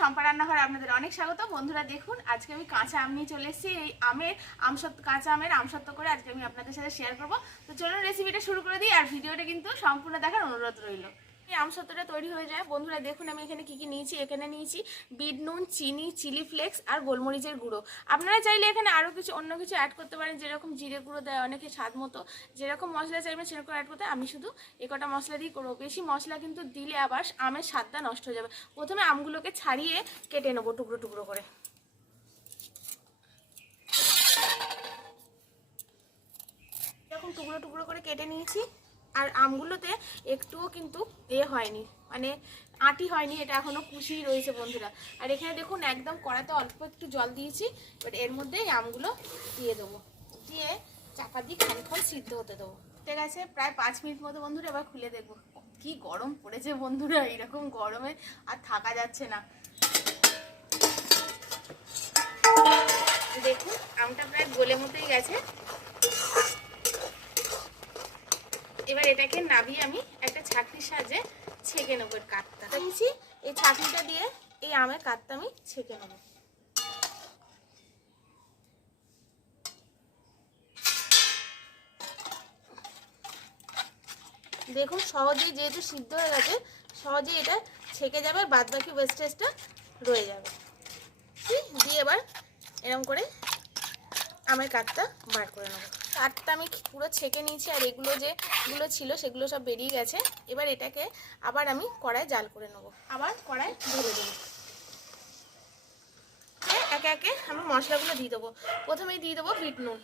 সম্পা রান্নাঘরে আপনাদের অনেক স্বাগত। বন্ধুরা দেখুন, আজকে আমি কাঁচা আম নিয়ে চলে এসেছি। এই আমের আমসত্ব কাঁচা আমের আমসত্ব করে আজকে আমি আপনাদের সাথে শেয়ার করব। তো চলুন রেসিপিটা শুরু করে দিই, আর ভিডিওটা কিন্তু সম্পূর্ণ দেখার অনুরোধ রইল। এই আমসত্বটা তৈরি হয়ে যায়। বন্ধুরা, দেখুন আমি এখানে কি কি নিয়েছি, এখানে নিয়েছি বিট নুন, চিনি, চিলি ফ্লেক্স আর গোলমরিচের গুঁড়ো। আপনারা চাইলে এখানে আরও কিছু, অন্য কিছু অ্যাড করতে পারেন, যেরকম জিরে গুঁড়ো দেয়, অনেকে স্বাদ মতো। যেরকম মশলা চাইবেন, সেরকম অ্যাড করতে আমি শুধু এ কটা মশলা দিয়ে করব। বেশি মশলা কিন্তু দিলে আবার আমের স্বাদটা নষ্ট হয়ে যাবে। প্রথমে আমগুলোকে ছাড়িয়ে কেটে নেব টুকরো টুকরো করে। এরকম টুকরো টুকরো করে কেটে নিয়েছি। আর আমগুলোতে একটুও কিন্তু এ হয়নি মানে আটি হয়নি, এটা এখনও কুচি রয়েছে বন্ধুরা। আর এখানে দেখুন, একদম কড়াতে অল্প একটু জল দিয়েছি, এবার এর মধ্যে এই আমগুলো দিয়ে দেবো। দিয়ে চাপা দিয়ে খানিক্ষণ সিদ্ধ হতে দেবো। ঠিক আছে প্রায় পাঁচ মিনিট মতো বন্ধুরা, এবার খুলে দেখব। কি গরম পড়েছে বন্ধুরা, এরকম গরমে আর থাকা যাচ্ছে না। দেখুন, আমটা প্রায় গলে মতোই গেছে। এবার এটাকে নাবিয়ে আমি একটা ছাঁকনির সাহায্যে ছেঁকে নেব কাঠটা নিয়েছি এই ছাঁকনিটা দিয়ে এই আমের কাঠটা আমি ছেঁকে নেব দেখুন, সহজেই যেহেতু সিদ্ধ হয়ে গেছে, সহজেই এটা ছেঁকে যাবে বাদ বাকি ওয়েস্টেজটা রয়ে যাবে? দিয়ে এবার এরকম করে আমের কাঠটা বার করে নেব। কাঠটা আমি পুরো ছেঁকে নিয়েছি আর এগুলো যেগুলো ছিল সেগুলো সব বেরিয়ে গেছে। এবার এটাকে আবার আমি কড়ায় জাল করে নেব। আবার কড়ায় ধরে দেবো। একে একে আমি মশলাগুলো দিয়ে দেবো। প্রথমেই দিয়ে দেবো বিট নুন।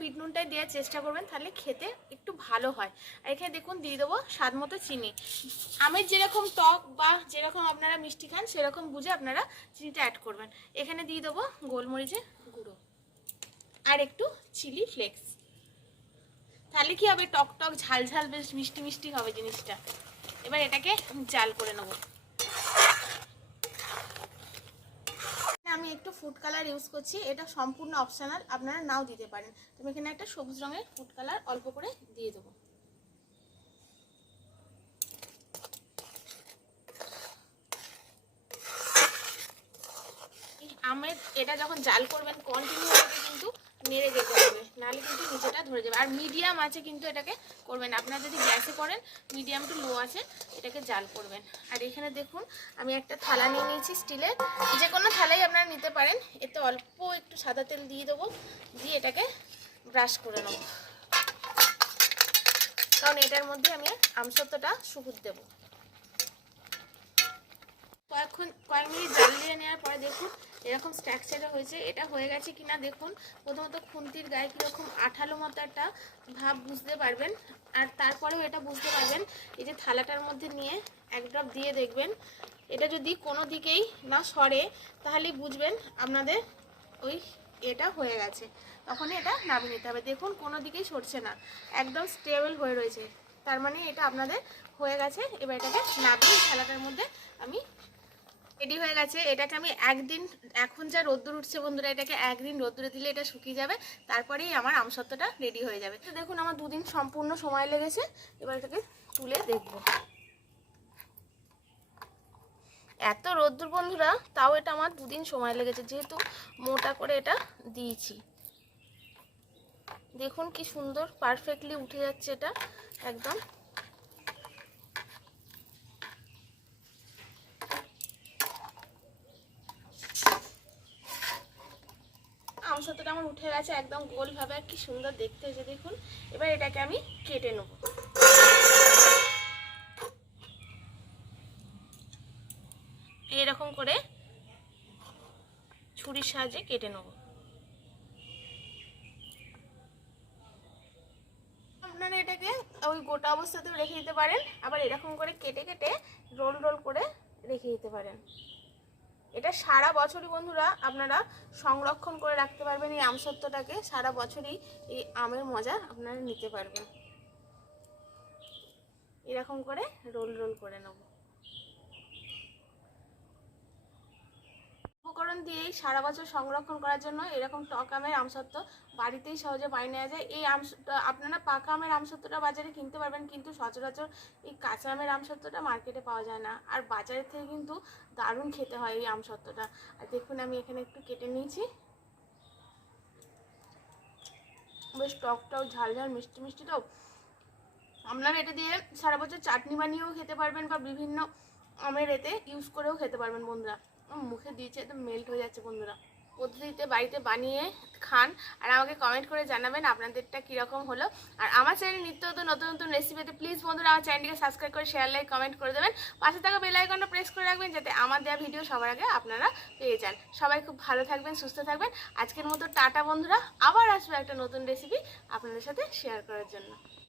বিট নুনটাই দেওয়ার চেষ্টা করবেন, তাহলে খেতে একটু ভালো হয়। আর এখানে দেখুন দিয়ে দেবো স্বাদ মতো চিনি। আমের যেরকম টক বা যেরকম আপনারা মিষ্টি খান, সেরকম বুঝে আপনারা চিনিটা অ্যাড করবেন। এখানে দিয়ে দেবো গোলমরিচের গুঁড়ো আর একটু চিলি ফ্লেক্স। তাহলে কি হবে? টক টক, ঝাল ঝাল, বেশ মিষ্টি মিষ্টি হবে জিনিসটা। এবার এটাকে জাল করে নেব আমি একটু ফুড কালার ইউজ করছি, এটা সম্পূর্ণ অপশনাল আপনারা নাও দিতে পারেন। তুমি এখানে একটা সবুজ রঙের ফুড কালার অল্প করে দিয়ে দেবো। আমের, এটা যখন জাল করবেন কন্টিনিউ কিন্তু নেড়ে যেতে হবে। নাহলে কিন্তু নিচেটা ধরে যাবে। আর মিডিয়াম আছে কিন্তু এটাকে করবেন। আপনারা যদি গ্যাসে করেন মিডিয়াম টু লো আছে, এটাকে জাল করবেন। আর এখানে দেখুন, আমি একটা থালা নিয়ে নিয়েছি স্টিলের যে কোনো থালাই আপনারা নিতে পারেন। এতে অল্প একটু সাদা তেল দিয়ে দেবো। দিয়ে এটাকে ব্রাশ করে নেব। কারণ এটার মধ্যে আমি আমসত্বটা সুহুদ দেবো। কয়েকক্ষণ, কয়েক মিনিট জাল দিয়ে নেওয়ার পরে দেখুন এরকম স্ট্রাকচারে হয়েছে, এটা হয়ে গেছে কিনা দেখুন। প্রথমত খুন্তির গায়ে কীরকম আঠালো মতো একটা ভাব বুঝতে পারবেন। আর তারপরেও এটা বুঝতে পারবেন, এই যে থালাটার মধ্যে নিয়ে এক ড্রপ দিয়ে দেখবেন। এটা যদি কোনো দিকেই না সরে, তাহলে বুঝবেন আপনাদের ওই এটা হয়ে গেছে। তখনই এটা নামিয়ে নিতে হবে। দেখুন, কোনো দিকেই সরছে না। একদম স্টেবল হয়ে রয়েছে। তার মানে এটা আপনাদের হয়ে গেছে। এবার এটাকে নামিয়ে থালাটার মধ্যে আমি রেডি হয়ে গেছে। এটাকে আমি একদিন, এখন যা রোদ্দুর উঠছে বন্ধুরা, এটাকে একদিন রোদ্দুরে দিলে এটা শুকিয়ে যাবে, তারপরেই আমার আমসত্বটা রেডি হয়ে যাবে। তো দেখুন, আমার দুদিন সম্পূর্ণ সময় লেগেছে, এবার এটাকে তুলে দেখব। এত রোদ্দুর বন্ধুরা, তাও এটা আমার দুদিন সময় লেগেছে, যেহেতু মোটা করে এটা দিয়েছি। দেখুন কি সুন্দর পারফেক্টলি উঠে যাচ্ছে এটা, একদম। আমসত্বটা আমার উঠে গেছে একদম গোলভাবে কি সুন্দর দেখতে হয়েছে, দেখুন। এবার এটাকে আমি কেটে নেব। এরকম করে ছুরির সাহায্যে কেটে নেব। আপনারা এটাকে ওই গোটা অবস্থাতেও রেখে দিতে পারেন, আবার এরকম করে কেটে কেটে রোল রোল করে রেখে দিতে পারেন। এটা সারা বছরই বন্ধুরা আপনারা সংরক্ষণ করে রাখতে পারবেন এই আমসত্বটাকে সারা বছরই এই আমের মজা আপনারা নিতে পারবেন। এরকম করে রোল রোল করে নেব। দিয়েই সারা বছর সংরক্ষণ করার জন্য এরকম টক আমের আমসত্ত্ব বাড়িতেই সহজে বানিয়ে নেওয়া যায়। এই আম আপনারা পাকা আমের আমসত্ত্বটা বাজারে কিনতে পারবেন, কিন্তু সচরাচর এই কাঁচা আমের আমসত্ত্বটা মার্কেটে পাওয়া যায় না। আর বাজারের থেকে কিন্তু দারুণ খেতে হয় এই আমসত্ত্বটা। আর দেখুন, আমি এখানে একটু কেটে নিয়েছি। বেশ টক টক, ঝাল ঝাল, মিষ্টি মিষ্টি তো। আপনারা এটা দিয়ে সারা বছর চাটনি বানিয়েও খেতে পারবেন বা বিভিন্ন আমের এতে ইউজ করেও খেতে পারবেন বন্ধুরা। মুখে দিয়েছে, একদম মেল্ট হয়ে যাচ্ছে বন্ধুরা। পদ্ধতিতে বাড়িতে বানিয়ে খান আর আমাকে কমেন্ট করে জানাবেন আপনাদেরটা কীরকম হলো। আর আমার চ্যানেলে নিত্য নতুন নতুন রেসিপিতে প্লিজ বন্ধুরা আমার চ্যানেলটিকে সাবস্ক্রাইব করে শেয়ার লাইক কমেন্ট করে দেবেন। পাশে থাকা বেল আইকনটা প্রেস করে রাখবেন যাতে আমার দেওয়া ভিডিও সবার আগে আপনারা পেয়ে যান। সবাই খুব ভালো থাকবেন, সুস্থ থাকবেন। আজকের মতো টাটা বন্ধুরা। আবার আসবে একটা নতুন রেসিপি আপনাদের সাথে শেয়ার করার জন্য।